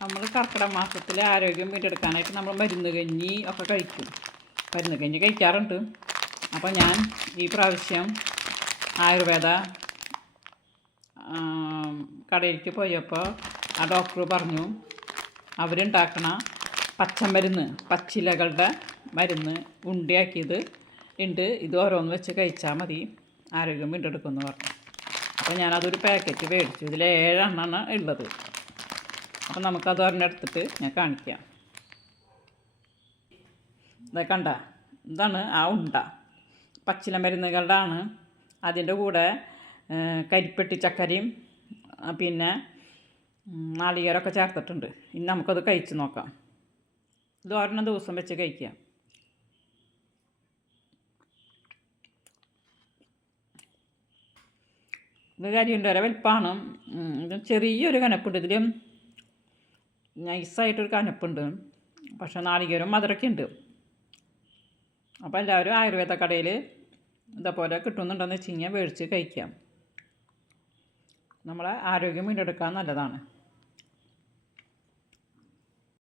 നമ്മൾ കർക്കിടക മാസത്തിൽ ആരോഗ്യം വീണ്ടെടുക്കാനായിട്ട് നമ്മൾ മരുന്ന് കഞ്ഞി ഒക്കെ കഴിക്കും. മരുന്ന് കഞ്ഞി കഴിക്കാറുണ്ട്. അപ്പോൾ ഞാൻ ഈ പ്രാവശ്യം ആയുർവേദ കടയിലേക്ക് പോയപ്പോൾ ആ ഡോക്ടർ പറഞ്ഞു അവരുണ്ടാക്കണ പച്ചമരുന്ന്, പച്ചിലകളുടെ മരുന്ന് ഉണ്ടിയാക്കിയത് ഉണ്ട്, ഇത് ഓരോന്ന് വെച്ച് കഴിച്ചാൽ മതി, ആരോഗ്യം വീണ്ടെടുക്കുമെന്ന് പറഞ്ഞു. അപ്പോൾ ഞാനതൊരു പാക്കറ്റ് മേടിച്ചു. ഇതിൽ 7 എണ്ണമാണ് ഉള്ളത്. അപ്പോൾ നമുക്കത് ഒരെണ്ണെടുത്തിട്ട് ഞാൻ കാണിക്കാം. ഇത് കണ്ട, ഇതാണ് ആ ഉണ്ട. പച്ചില മരുന്നുകളുടെ ആണ്. അതിൻ്റെ കൂടെ കരിപ്പെട്ടി ചക്കരയും പിന്നെ നാളികേരമൊക്കെ ചേർത്തിട്ടുണ്ട്. ഇനി നമുക്കത് കഴിച്ച് നോക്കാം. ഇത് ഒരെണ്ണം ദിവസം വെച്ച് കഴിക്കാം. ഇത് കരിയുണ്ട് വരെ വലിപ്പമാണ്. ഇത് ചെറിയൊരു കനപ്പുണ്ട്. ഇതിലും നൈസായിട്ടൊരു കനപ്പുണ്ട്. പക്ഷേ നാളികേരം മധുരമൊക്കെ ഉണ്ട്. അപ്പോൾ എല്ലാവരും ആയുർവേദ കടയിൽ ഇതേപോലെ കിട്ടുന്നുണ്ടെന്ന് വെച്ച് കഴിഞ്ഞാൽ മേടിച്ച് കഴിക്കാം. നമ്മളെ ആരോഗ്യം വീണ്ടെടുക്കാൻ നല്ലതാണ്.